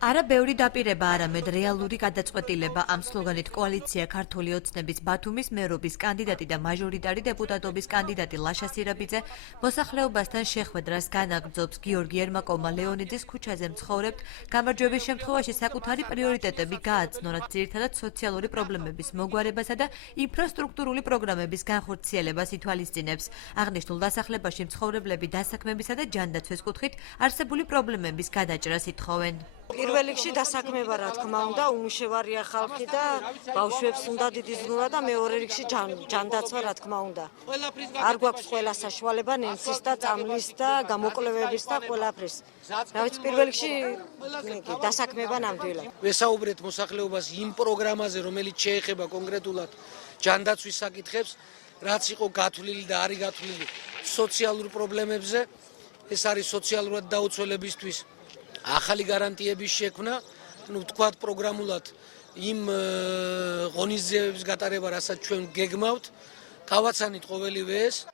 არა ბევრი დაპირება, არამედ რეალური გადაწყვეტილება ამ სლოგანით კოალიცია ქართული ოცნების ბათუმის მერობის კანდიდატი და მაჟორიტარი დეპუტატობის კანდიდატი ლაშა სირაბიძე მოსახლეობასთან შეხვედრას განაგრძობს. გიორგი ერმაკოვმა ლეონიძის ქუჩაზე მცხოვრებთ გამარჯვების შემთხვევაში საკუთარი პრიორიტეტები გააცნორათ, ძირითადად სოციალური პრობლემების მოგვარებასა და ინფრასტრუქტურული პროგრამების განხორციელებას ითვალისწინებს. აღნიშნულ დასახლებაში მცხოვრებლები დასაქმებისა და ჯანდაცვის კუთხით არსებული პრობლემების გადაჭრას ითხოვენ. პირველ რიგში დასაქმება, რა თქმა უნდა, უმუშევარია ხალხი და ბავშვებს უნდა დიდი ზრუნვა და მეორე რიგში ჯანდაცვა, რა თქმა უნდა. არ გვაქვს ყველა საშუალება ნემსის და წამლის და გამოკვლევების და ყველაფრის. რა ვიცი, პირველ რიგში დასაქმება ნამდვილად. ვესაუბრეთ მოსახლეობას იმ პროგრამაზე, რომელიც შეეხება კონკრეტულად ჯანდაცვის საკითხებს, რაც იყო გათვლილი და არის გათვლილი სოციალურ პრობლემებზე. ეს არის სოციალურად დაუცველებისთვის ახალი გარანტიების შექმნა, ვთქვათ პროგრამულად იმ ღონისძიებების გატარება, რასაც ჩვენ გეგმავთ, გავაცანით ყოველივე ეს.